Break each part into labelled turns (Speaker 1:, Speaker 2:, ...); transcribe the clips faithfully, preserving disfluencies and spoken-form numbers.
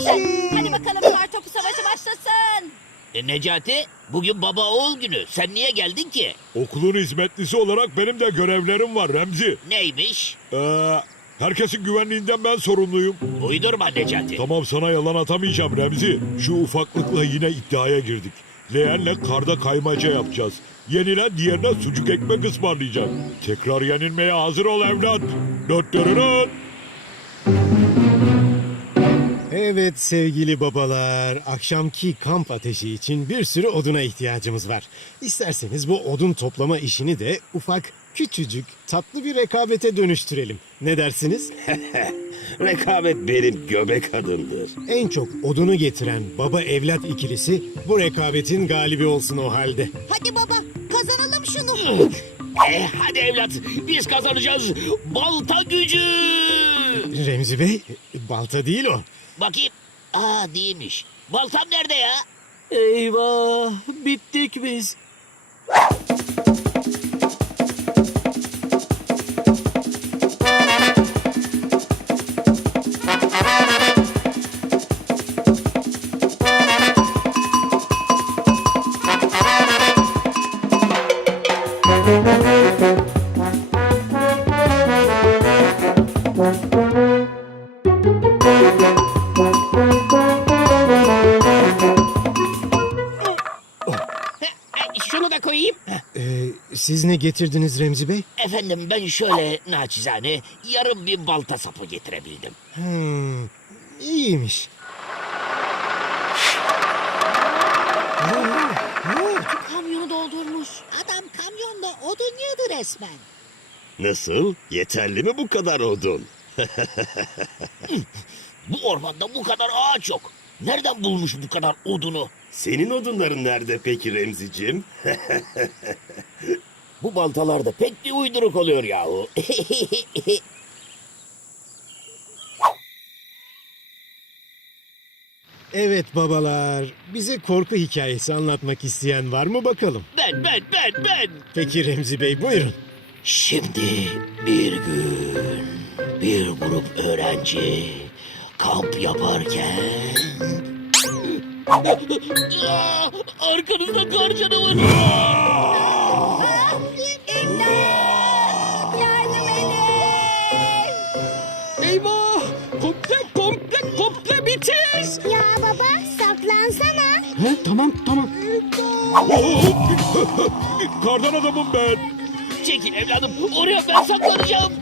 Speaker 1: Hadi bakalım kartopu savaşı başlasın.
Speaker 2: E, Necati, bugün baba oğul günü. Sen niye geldin ki?
Speaker 3: Okulun hizmetlisi olarak benim de görevlerim var Remzi.
Speaker 2: Neymiş?
Speaker 3: Ee, herkesin güvenliğinden ben sorumluyum.
Speaker 2: Uydurma Necati.
Speaker 3: Tamam, sana yalan atamayacağım Remzi. Şu ufaklıkla yine iddiaya girdik. Leğenle karda kaymaca yapacağız. Yenilen diğerine sucuk ekmek ısmarlayacak. Tekrar yenilmeye hazır ol evlat. Dört dörünün.
Speaker 4: Evet sevgili babalar, akşamki kamp ateşi için bir sürü oduna ihtiyacımız var. İsterseniz bu odun toplama işini de ufak, küçücük, tatlı bir rekabete dönüştürelim. Ne dersiniz?
Speaker 5: Rekabet benim göbek adımdır.
Speaker 4: En çok odunu getiren baba evlat ikilisi bu rekabetin galibi olsun o halde.
Speaker 1: Hadi baba kazanalım şunu.
Speaker 2: E, hadi evlat, biz kazanacağız. Balta gücü.
Speaker 4: Remzi Bey, balta değil o.
Speaker 2: Bakayım. Aa, değilmiş. Baltam nerede ya?
Speaker 6: Eyvah, bittik biz.
Speaker 2: Şunu da koyayım.
Speaker 4: Ee, siz ne getirdiniz Remzi Bey?
Speaker 2: Efendim, ben şöyle naçizane yarım bir balta sapı getirebildim.
Speaker 4: Hmm, iyiymiş.
Speaker 1: Kamyonu doldurmuş. Adam kamyonla odun yığdı resmen.
Speaker 5: Nasıl? Yeterli mi bu kadar odun?
Speaker 2: Bu ormanda bu kadar ağaç yok. Nereden bulmuş bu kadar odunu?
Speaker 5: Senin odunların nerede peki Remzicim?
Speaker 2: Bu baltalarda pek bir uyduruk oluyor yahu.
Speaker 4: Evet babalar, bize korku hikayesi anlatmak isteyen var mı bakalım?
Speaker 2: Ben, ben, ben, ben.
Speaker 4: Peki Remzi Bey buyurun.
Speaker 2: Şimdi bir gün bir grup öğrenci kamp yaparken... Aa, arkanızda kar canavarı.
Speaker 1: Yardım edin.
Speaker 6: Eyvah, komple komple komple bitiz.
Speaker 1: Ya baba saklansana.
Speaker 6: He, tamam tamam.
Speaker 3: Kardan adamım ben.
Speaker 2: Çekil evladım, oraya ben saklanacağım.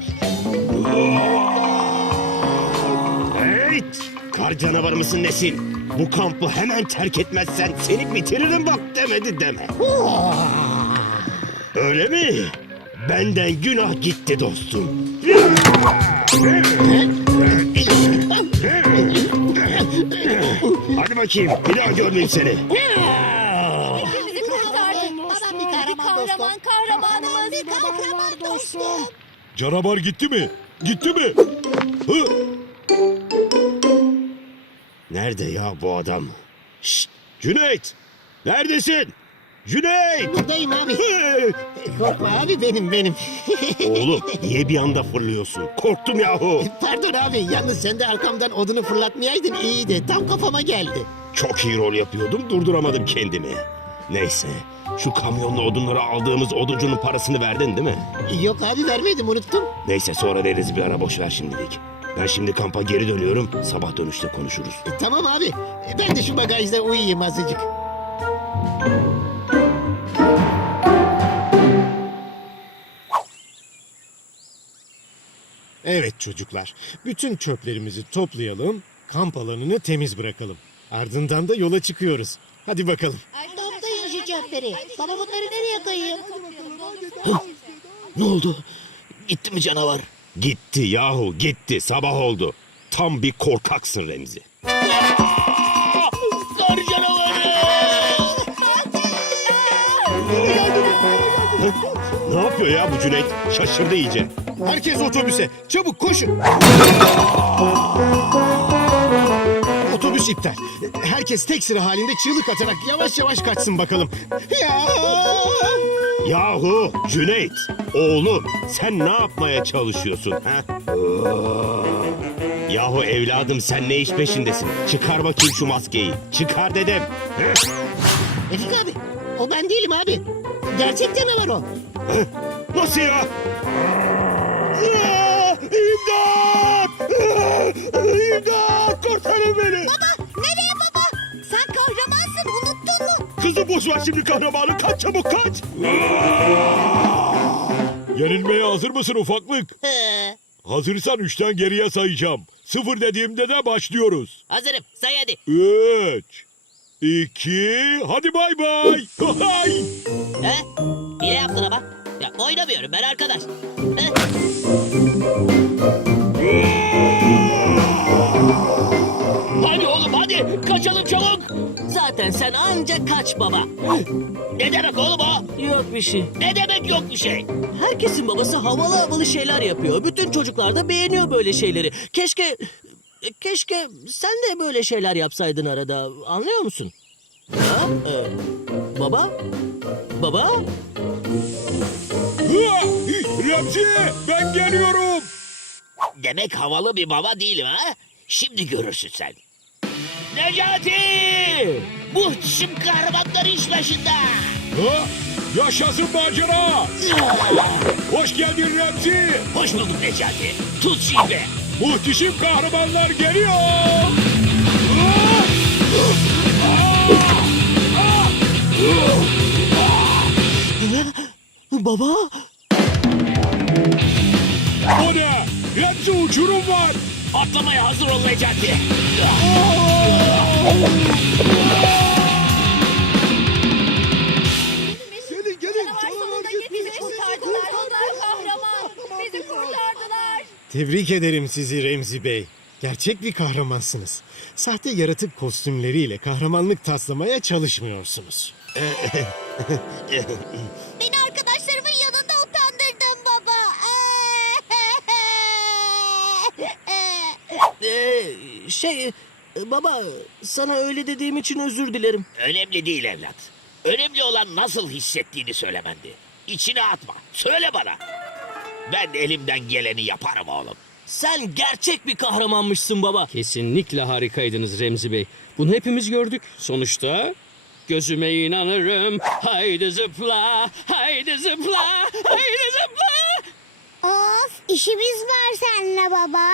Speaker 5: Hey! Kar canavarı mısın nesin? Bu kampı hemen terk etmezsen seni bitiririm bak demedi deme. Öyle mi? Benden günah gitti dostum. Hadi bakayım, bir daha görmeyeyim seni.
Speaker 1: Bizi kurtardın. Babam bir kahraman dostum. Kahraman kahramanımız. Bir kahraman dostum.
Speaker 3: Canavar gitti mi? Gitti mi? Hı?
Speaker 5: Nerede ya bu adam? Şşt! Cüneyt! Neredesin? Cüneyt!
Speaker 7: Buradayım abi.
Speaker 5: Hey!
Speaker 7: Korkma abi benim benim.
Speaker 5: Oğlum niye bir anda fırlıyorsun? Korktum yahu.
Speaker 7: Pardon abi yalnız sen de arkamdan odunu fırlatmayaydın iyiydi. Tam kafama geldi.
Speaker 5: Çok iyi rol yapıyordum, durduramadım kendimi. Neyse, şu kamyonla odunları aldığımız oduncunun parasını verdin değil mi?
Speaker 7: Yok abi vermedim unuttum.
Speaker 5: Neyse sonra veririz, bir ara boş ver şimdilik. Ben şimdi kampa geri dönüyorum, sabah dönüşte konuşuruz.
Speaker 7: E, tamam abi. E, ben de şu bagajda uyuyayım azıcık.
Speaker 4: Evet çocuklar, bütün çöplerimizi toplayalım, kamp alanını temiz bırakalım. Ardından da yola çıkıyoruz. Hadi bakalım.
Speaker 1: Toplayın şu çöpleri. Baba bunları nereye koyayım?
Speaker 2: Ne oldu? Gitti mi canavar?
Speaker 5: Gitti yahu gitti, sabah oldu. Tam bir korkaksın Remzi.
Speaker 2: Aa! Kar canavarı!
Speaker 5: Ne yapıyor ya bu Cüneyt? Şaşırdı iyice.
Speaker 4: Herkes otobüse, çabuk koşun. Otobüs Görüş iptal. Herkes tek sıra halinde çığlık atarak yavaş yavaş kaçsın bakalım. Ya!
Speaker 5: Yahu Cüneyt, oğlum sen ne yapmaya çalışıyorsun ha? Yahu evladım sen ne iş peşindesin? Çıkar bakayım şu maskeyi. Çıkar dedim. Hı?
Speaker 7: Refik abi o ben değilim abi. Gerçek canavar o.
Speaker 5: Hı? Nasıl ya? Aa, İmdat! Aa, İmdat! Kurtarın beni!
Speaker 1: Baba nereye baba? Sen kahramansın unuttun mu?
Speaker 5: Kızım boş ver şimdi kahramanı. Kaç çabuk kaç!
Speaker 3: Yenilmeye hazır mısın ufaklık?
Speaker 1: Hı.
Speaker 3: Hazırsan üçten geriye sayacağım. Sıfır dediğimde de başlıyoruz.
Speaker 2: Hazırım. Say hadi.
Speaker 3: Üç, iki, hadi bay bay. Hay!
Speaker 2: He? Hile yaptın ama. Ya oynamıyorum ben arkadaş. He? Hadi oğlum hadi. Kaçalım çabuk.
Speaker 6: Zaten sen anca kaç baba.
Speaker 2: Ne demek oğlum o?
Speaker 6: Yok bir şey.
Speaker 2: Ne demek yok bir şey?
Speaker 6: Herkesin babası havalı havalı şeyler yapıyor. Bütün çocuklar da beğeniyor böyle şeyleri. Keşke... Keşke sen de böyle şeyler yapsaydın arada. Anlıyor musun? Ha? Ee, baba? Baba?
Speaker 3: Hıa! Remzi, ben geliyorum.
Speaker 2: Demek havalı bir baba değilim ha? Şimdi görürsün sen. Necati! Muhteşem kahramanlar iş başında.
Speaker 3: Ha? Yaşasın macera. Hoş geldin Remzi.
Speaker 2: Hoş bulduk Necati. Tut şimdi.
Speaker 3: Muhteşem kahramanlar geliyor.
Speaker 6: Baba?
Speaker 3: O ne? Remzi uçurum var.
Speaker 2: Atlamaya hazır ol Necati.
Speaker 3: Gelin gelin.
Speaker 1: Canavar sonunda gitti bizi kurtardılar. Onlar kahraman. Bizi kurtardılar.
Speaker 4: Tebrik ederim sizi Remzi Bey. Gerçek bir kahramansınız. Sahte yaratık kostümleriyle kahramanlık taslamaya çalışmıyorsunuz.
Speaker 1: Beni arkadaşlarımın yanında utandırdın baba.
Speaker 6: Ee, şey... e, Baba, sana öyle dediğim için özür dilerim.
Speaker 2: Önemli değil evlat. Önemli olan nasıl hissettiğini söylemendi. İçine atma. Söyle bana. Ben elimden geleni yaparım oğlum.
Speaker 6: Sen gerçek bir kahramanmışsın baba.
Speaker 8: Kesinlikle harikaydınız Remzi Bey. Bunu hepimiz gördük. Sonuçta gözüme inanırım. Haydi zıpla, haydi zıpla, haydi zıpla.
Speaker 1: Of işimiz var seninle baba.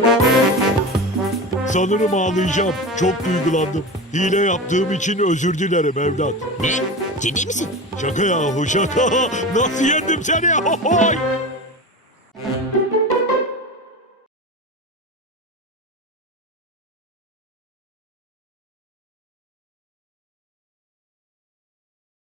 Speaker 3: Sanırım ağlayacağım. Çok duygulandım. Hile yaptığım için özür dilerim evlat.
Speaker 2: Ne? Ciddi misin?
Speaker 3: Şaka yahu şaka. Nasıl yendim seni? Hohoy!